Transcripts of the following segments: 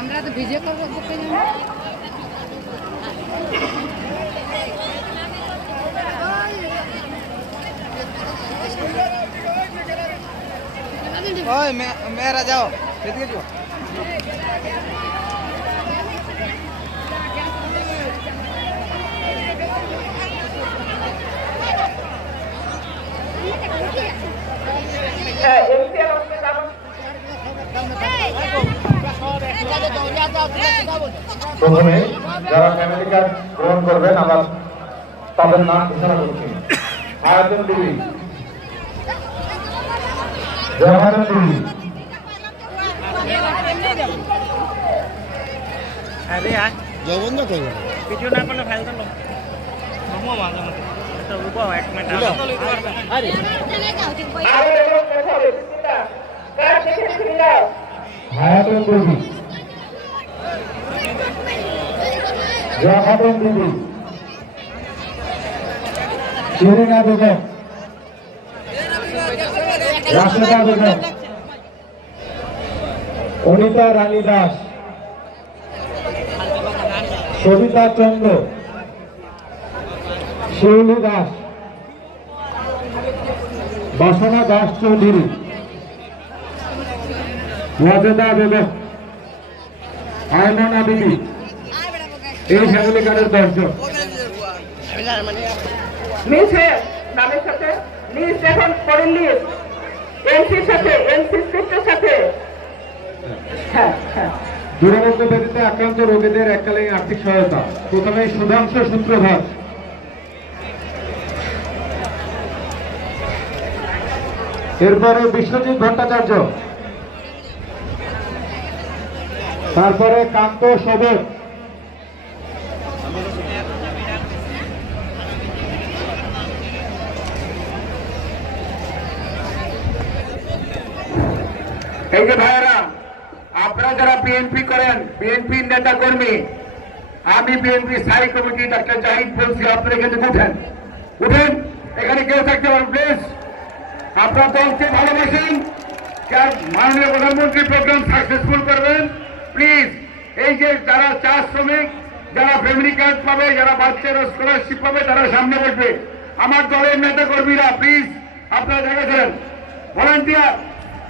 আমরা তো ভিডিও করবো मेरा जाओ এদিকে যাও প্রথমে যারা ফ্যামিলি কার্ড গ্রহণ করবেন আবার তাদের নাম ঘোষণা করছি। আয়াতুল বিবি, জামাতুল বিবি, আরে আয় জবন না কইবা ভিডিও না করলে ফাইল দাও নমো মাঝে মাঝে এটা রূপা এক মিনিট আরে আয়াতুল বিবি, জামাতুল বিবি, শিরিনা বেগম, রাশেদা বেগম, অনিতা রানী দাস, সবিতা চন্দ্র, শিউলি দাস, বাসনা দাস চৌধুরী, ওয়াজেদা বেগম, আয়মনা বিবি, এই ফ্যামিলি কার্ডের 10 জন। নামের সাথে লিস্ট এখন পরের লিস্ট এনসির সাথে এনসি স্ক্রিপ্টের সাথে দুরারোগ্য ব্যাধিতে আক্রান্ত রোগীদের এককালীন আর্থিক সহায়তা। প্রথমে সুধাংশু সূত্রধর, এরপরে বিশ্বজিৎ ভট্টাচার্য, তারপরে কান্ত সবর, এই যে ভাইয়েরা আপনারা যারা বিএনপি করেন, বিএনপি নেতা কর্মী, আমি বিএনপি স্থায়ী কমিটি ডাক্তার জাহিদ বলছি, আপনারা এখানে উঠেন উঠেন, এখানে কেউ থাকতে পারেন প্লিজ। আপনারা দলকে ভালোবাসেন, মাননীয় প্রধানমন্ত্রী প্রোগ্রাম সাকসেসফুল করবেন প্লিজ। এই যে যারা চা শ্রমিক, যারা ফ্যামিলি কার্ড পাবে, যারা বাচ্চারা স্কলারশিপ পাবে, তারা সামনে বসবে। আমার দলের নেতা কর্মীরা প্লিজ আপনারা জায়গা দেন। ভলান্টিয়ার,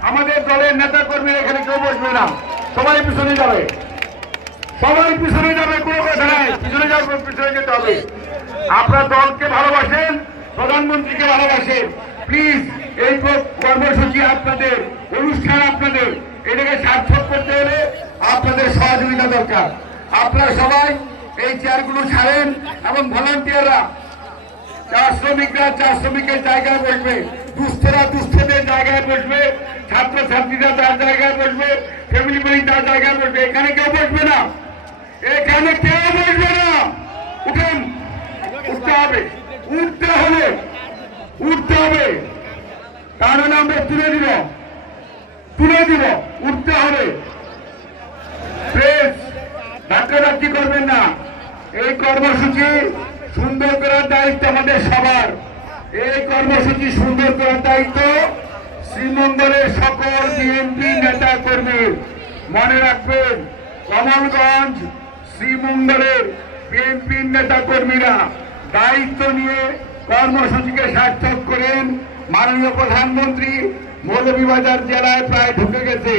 আমাদের দলের নেতা কর্মীরা এখানে কেউ বসবে না, সবাই পিছনে যাবে, সবাই পিছনে যাবে, কোনো কথা নাই, পিছনে যাবে, পিছনে যেতে হবে। আপনার দলকে ভালোবাসেন, প্রধানমন্ত্রীকে ভালোবাসেন প্লিজ। এই কর্মসূচি আপনাদের, অনুষ্ঠান আপনাদের, এটাকে সার্থক করতে হলে আপনাদের সহযোগিতা দরকার। আপনারা সবাই এই চেয়ারগুলো ছাড়েন এবং ভলান্টিয়াররা, চা শ্রমিকরা চা শ্রমিকের জায়গায় বসবে, দুস্থরা দুস্থদের জায়গায় বসবে, ছাত্র ছাত্রীরা তার জায়গায় বসবে, ফ্যামিলি মেম্বার তার জায়গায় বসবে। এখানে কেউ বসবে না, এখানে কেউ বসবে না। উঠেন, উঠতে হবে, উঠতে হবে, উঠতে হবে, কারণ আমরা তুলে দিব, উঠতে হবে। প্রেস ধাক্কাধাক্কি করবেন না। এই কর্মসূচি সুন্দর করার দায়িত্ব আমাদের সবার। এই কর্মসূচি সুন্দর করার দায়িত্ব শ্রীমঙ্গলের সকল বিএনপি নেতা কর্মীর। মনে রাখবেন, কমলগঞ্জ শ্রীমঙ্গলের বিএনপি নেতা কর্মীরা দায়িত্ব নিয়ে কর্মসূচিকে সার্থক করেন। মাননীয় প্রধানমন্ত্রী মৌলভীবাজার জেলায় প্রায় ঢুকে গেছে,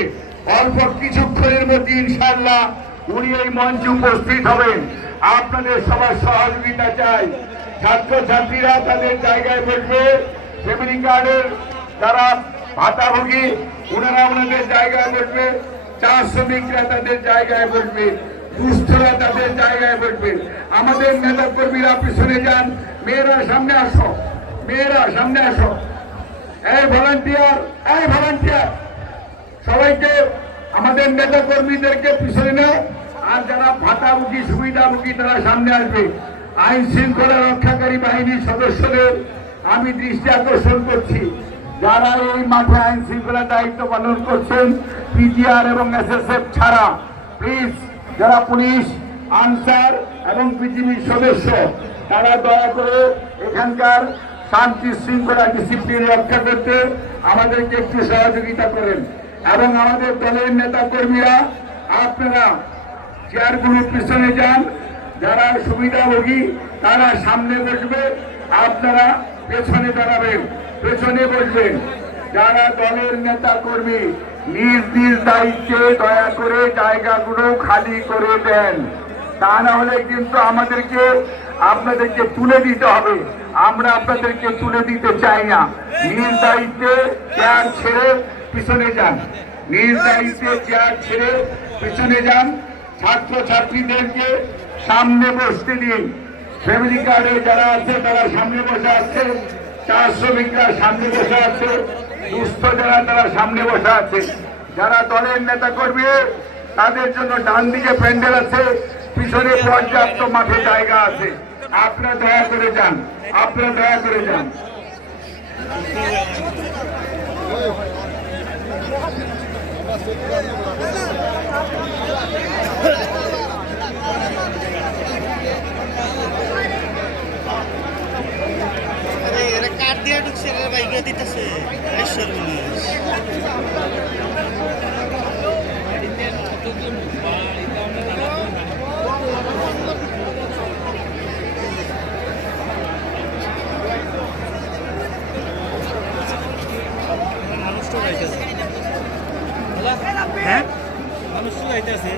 অল্প কিছুক্ষণের মধ্যে ইনশাআল্লাহ উনি এই মঞ্চে উপস্থিত হবেন। আপনাদের সবার সহযোগিতা চাই। ছাত্র ছাত্রীরা তাদের জায়গায় বসবে, ফ্যামিলি কার্ডের যারা ভাতাভোগী ওনারা ওনাদের জায়গায় বসবে, চা শ্রমিকরা তাদের জায়গায় বসবে, দুস্থরা তাদের জায়গায় বসবে। আমাদের নেতা কর্মীরা পিছনে যান, মেয়েরা সামনে আসো, মেয়েরা সামনে আসো। এই ভলান্টিয়ার, সবাইকে আমাদের নেতা কর্মীদেরকে পিছনে নেয়, আর যারা ভাতাভোগী সুবিধাভোগী তারা সামনে আসবে। আইন শৃঙ্খলা রক্ষাকারী বাহিনীর সদস্যদের আমি দৃষ্টি আকর্ষণ করছি, যারা এই মাঠে আইন শৃঙ্খলা দায়িত্ব পালন করছেন, পিজিআর এবং এসএসএফ ছাড়া প্লিজ যারা পুলিশ, আনসার এবং বিজিবির সদস্য, তারা দয়া করে এখানকার শান্তি শৃঙ্খলা ডিসিপ্লিন রক্ষা করতে আমাদেরকে একটু সহযোগিতা করেন। এবং আমাদের দলের নেতা কর্মীরা আপনারা চেয়ারগুলোর পিছনে যান, যারা সুবিধাভোগী তারা সামনে বসবে, আপনারা পেছনে দাঁড়াবেন, পেছনে বসবেন। যারা দলের নেতা কর্মী নিজ নিজ দায়িত্বে দয়া করে জায়গাগুলো খালি করে দেন, তা না হলে কিন্তু আপনাদেরকে তুলে দিতে হবে। আমরা আপনাদেরকে তুলে দিতে চাই না। নিজ দায়িত্বে চেয়ার ছেড়ে পিছনে যান, নিজ দায়িত্বে চেয়ার ছেড়ে পিছনে যান। ছাত্র ছাত্রীদেরকে সামনে বসতে দিন। ফ্যামিলি কার্ডে যারা আছে তারা সামনে বসে আছে, চা শ্রমিকরা সামনে বসে আছে, দুস্থ যারা তারা সামনে বসে আছে। যারা দলের নেতা কর্মী তাদের জন্য ডান দিকে প্যান্ডেল আছে, পিছনে পর্যাপ্ত মাঠে জায়গা আছে। আপনারা দয়া করে যান, আপনারা দয়া করে যান। কাঠ দিয়ে ঢুকছে, বাইকে দিতেছে হ্যাঁ, মানুষ তো যাইতেছে।